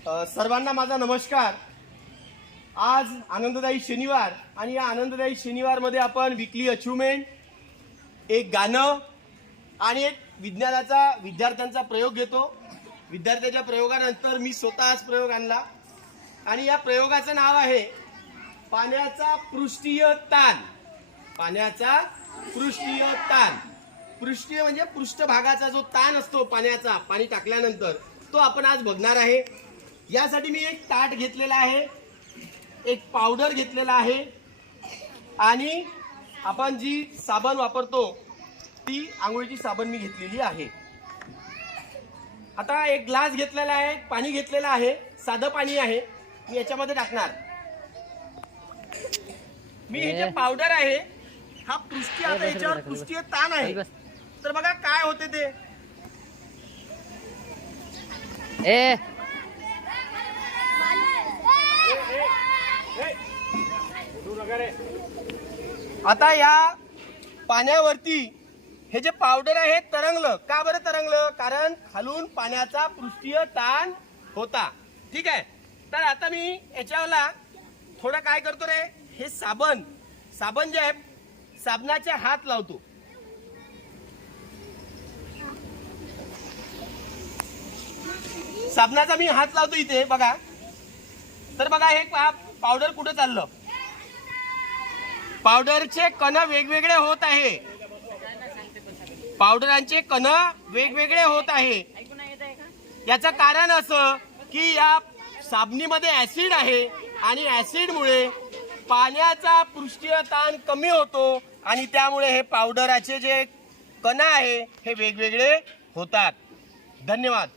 सर्वांना माझा नमस्कार। आज आनंददायी शनिवार आणि या आनंददायी शनिवारमध्ये आपण वीकली अचीवमेंट, एक गाणं आणि एक विद्यार्थ्यांचा प्रयोग घेतो। विद्यार्थ्याच्या प्रयोगानंतर मी स्वतःच प्रयोग आणला आणि या प्रयोगाचं नाव आहे पाण्याचा पृष्ठीय ताण। पाण्याचा पृष्ठीय ताण। पृष्ठीय म्हणजे पृष्ठभागाचा जो ताण असतो पाण्याचा, पाणी टाकल्यानंतर, तो आपण आज बघणार आहे। यासाठी मी एक ताट घेतलेला आहे, एक पावडर घेतलेला आहे आणि आपण जी साबण वापरतो ती आंघोळीची साबण मी घेतलेली आहे। आता एक ग्लास घेतलेला आहे, पाणी घेतलेलं आहे, साधं पाणी आहे। मी याच्यामध्ये टाकणार। मी हे जे पावडर आहे हा पृष्ठीय, आता याच्यावर पृष्ठीय ताण आहे, तर बघा काय होते ते। आता या पाण्यावरती हे जे पावडर आहे तरंगलं। का बरं तरंगलं? कारण खालून पाण्याचा पृष्ठीय ताण होता। ठीक आहे, तर आता मी याच्यावरला थोडं काय करतो रे, हे साबण जे आहे साबणाचे हात लावतो। साबणाचा मी हात लावतो इथे बघा। तर बघा हे पावडर कुठे चाललं, पावडरचे कण वेगवेगळे होत आहे। पावडरांचे कण वेगवेगळे होत आहे। याचं कारण असं की या साबणीमध्ये ऍसिड आहे आणि ऍसिडमुळे पाण्याचा पृष्ठीय ताण कमी होतो आणि त्यामुळे हे पावडराचे जे कण आहे हे वेगवेगळे होतात। धन्यवाद।